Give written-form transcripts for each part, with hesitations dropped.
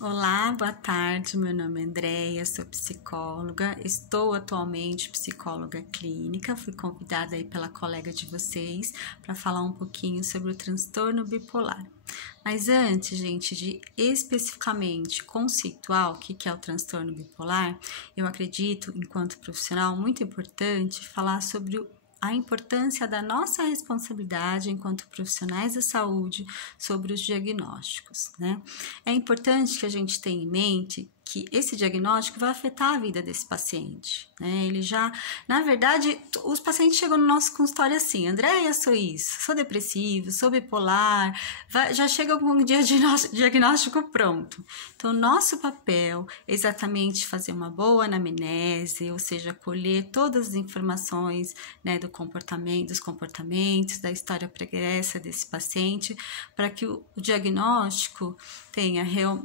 Olá, boa tarde. Meu nome é Andréia, sou psicóloga. Estou atualmente psicóloga clínica. Fui convidada aí pela colega de vocês para falar um pouquinho sobre o transtorno bipolar. Mas antes, gente, de especificamente conceituar o que é o transtorno bipolar, eu acredito, enquanto profissional, muito importante falar sobre a importância da nossa responsabilidade enquanto profissionais da saúde sobre os diagnósticos, né? É importante que a gente tenha em mente que esse diagnóstico vai afetar a vida desse paciente, né? Ele já, na verdade, os pacientes chegam no nosso consultório assim: Andréia, sou isso, sou depressivo, sou bipolar, já chega com um diagnóstico pronto. Então, nosso papel é exatamente fazer uma boa anamnese, ou seja, colher todas as informações, né, dos comportamentos, da história pregressa desse paciente, para que o diagnóstico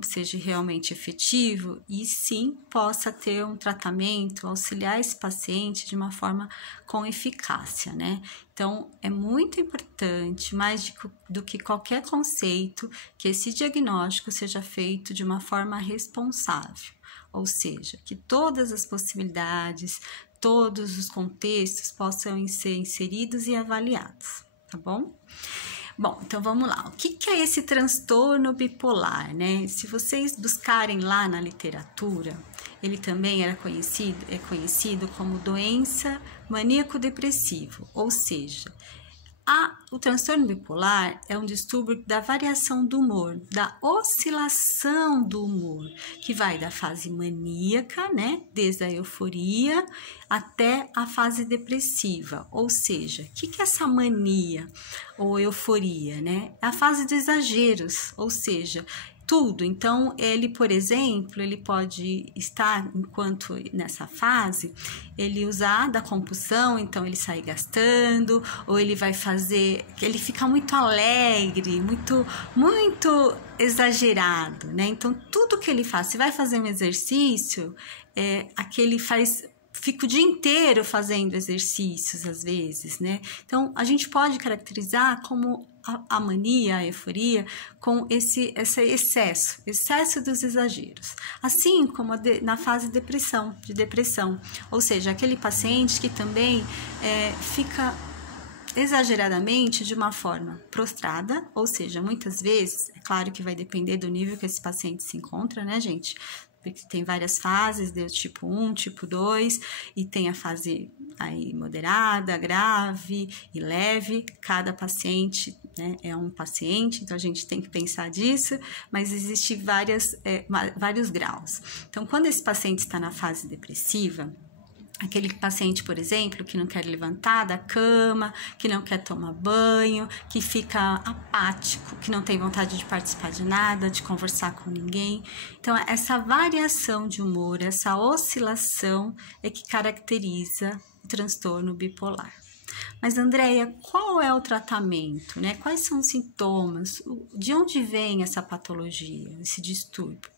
seja realmente efetivo e sim possa ter um tratamento, auxiliar esse paciente de uma forma com eficácia, né? Então, é muito importante, mais do que qualquer conceito, que esse diagnóstico seja feito de uma forma responsável, ou seja, que todas as possibilidades, todos os contextos possam ser inseridos e avaliados, tá bom? Bom, então vamos lá. O que é esse transtorno bipolar, né? Se vocês buscarem lá na literatura, ele também é conhecido como doença maníaco-depressivo, ou seja, o transtorno bipolar é um distúrbio da variação do humor, da oscilação do humor, que vai da fase maníaca, né, desde a euforia até a fase depressiva. Ou seja, o que é essa mania ou euforia, né? É a fase dos exageros, ou seja, tudo. Então, ele, por exemplo, ele pode estar, enquanto nessa fase, ele usar da compulsão, então ele sai gastando, ou ele vai fazer, ele fica muito alegre, muito exagerado, né? Então, tudo que ele faz, se vai fazer um exercício, aquele fica o dia inteiro fazendo exercícios, às vezes, né? Então, a gente pode caracterizar como a mania, a euforia, com esse excesso dos exageros. Assim como na fase de depressão. Ou seja, aquele paciente que também fica exageradamente de uma forma prostrada, ou seja, muitas vezes, é claro que vai depender do nível que esse paciente se encontra, né, gente? Porque tem várias fases, do tipo 1, tipo 2, e tem a fase aí moderada, grave e leve. Cada paciente, né, é um paciente, então a gente tem que pensar disso, mas existem vários graus. Então, quando esse paciente está na fase depressiva, aquele paciente, por exemplo, que não quer levantar da cama, que não quer tomar banho, que fica apático, que não tem vontade de participar de nada, de conversar com ninguém. Então, essa variação de humor, essa oscilação é que caracteriza o transtorno bipolar. Mas, Andréia, qual é o tratamento, né? Quais são os sintomas? De onde vem essa patologia, esse distúrbio?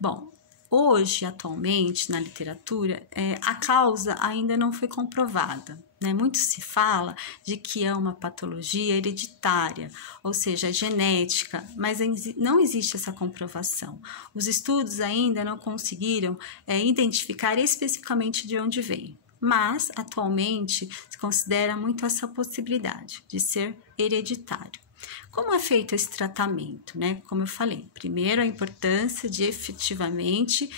Bom, hoje, atualmente, na literatura, a causa ainda não foi comprovada, né? Muito se fala de que é uma patologia hereditária, ou seja, genética, mas não existe essa comprovação. Os estudos ainda não conseguiram identificar especificamente de onde vem. Mas, atualmente, se considera muito essa possibilidade de ser hereditário. Como é feito esse tratamento, né? Como eu falei, primeiro a importância de efetivamente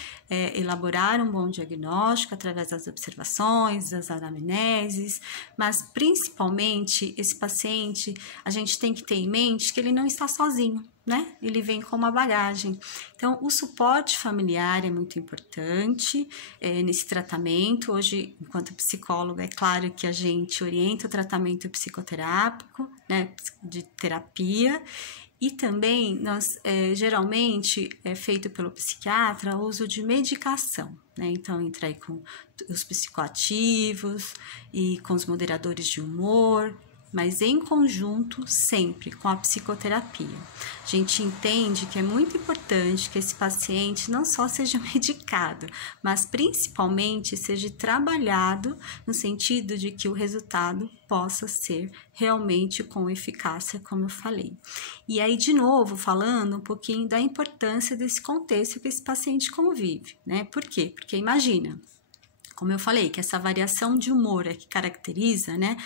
elaborar um bom diagnóstico através das observações, das anamneses, mas principalmente esse paciente, a gente tem que ter em mente que ele não está sozinho, né? Ele vem com uma bagagem. Então, o suporte familiar é muito importante nesse tratamento. Hoje, enquanto psicóloga, é claro que a gente orienta o tratamento psicoterápico, né, de terapia, e também nós geralmente é feito pelo psiquiatra o uso de medicação, né? Então entra aí com os psicoativos e com os moderadores de humor, mas em conjunto sempre com a psicoterapia. A gente entende que é muito importante que esse paciente não só seja medicado, mas principalmente seja trabalhado no sentido de que o resultado possa ser realmente com eficácia, como eu falei. E aí, de novo, falando um pouquinho da importância desse contexto que esse paciente convive, né? Por quê? Porque imagina, como eu falei, que essa variação de humor é que caracteriza, né,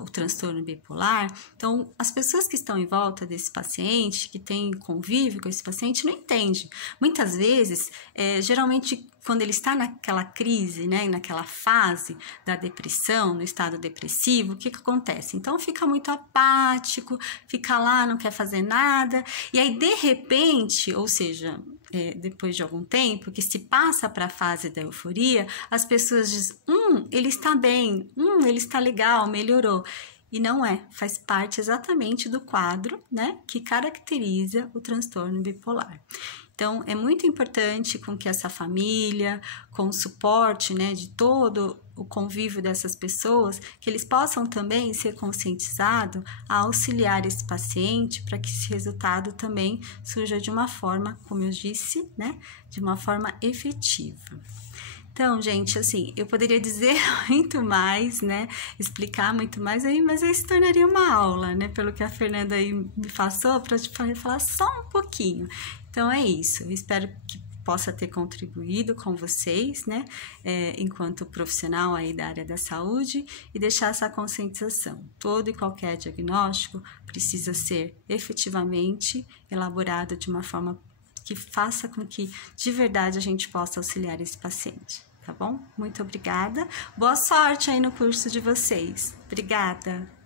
o transtorno bipolar. Então, as pessoas que estão em volta desse paciente, que têm convívio com esse paciente, não entendem. Muitas vezes, geralmente, quando ele está naquela crise, né, naquela fase da depressão, no estado depressivo, o que acontece? Então, fica muito apático, fica lá, não quer fazer nada, e aí, de repente, ou seja, depois de algum tempo, que se passa para a fase da euforia, as pessoas dizem, ele está bem, ele está legal, melhorou. E não faz parte exatamente do quadro, né, que caracteriza o transtorno bipolar. Então, é muito importante com que essa família, com o suporte, né, de todo o convívio dessas pessoas, que eles possam também ser conscientizados a auxiliar esse paciente para que esse resultado também surja de uma forma, como eu disse, né, de uma forma efetiva. Então, gente, assim, eu poderia dizer muito mais, né, explicar muito mais aí, mas aí se tornaria uma aula, né, pelo que a Fernanda aí me passou, para falar só um pouquinho. Então, é isso. Eu espero que possa ter contribuído com vocês, né, enquanto profissional aí da área da saúde, e deixar essa conscientização. Todo e qualquer diagnóstico precisa ser efetivamente elaborado de uma forma que faça com que, de verdade, a gente possa auxiliar esse paciente, tá bom? Muito obrigada. Boa sorte aí no curso de vocês. Obrigada!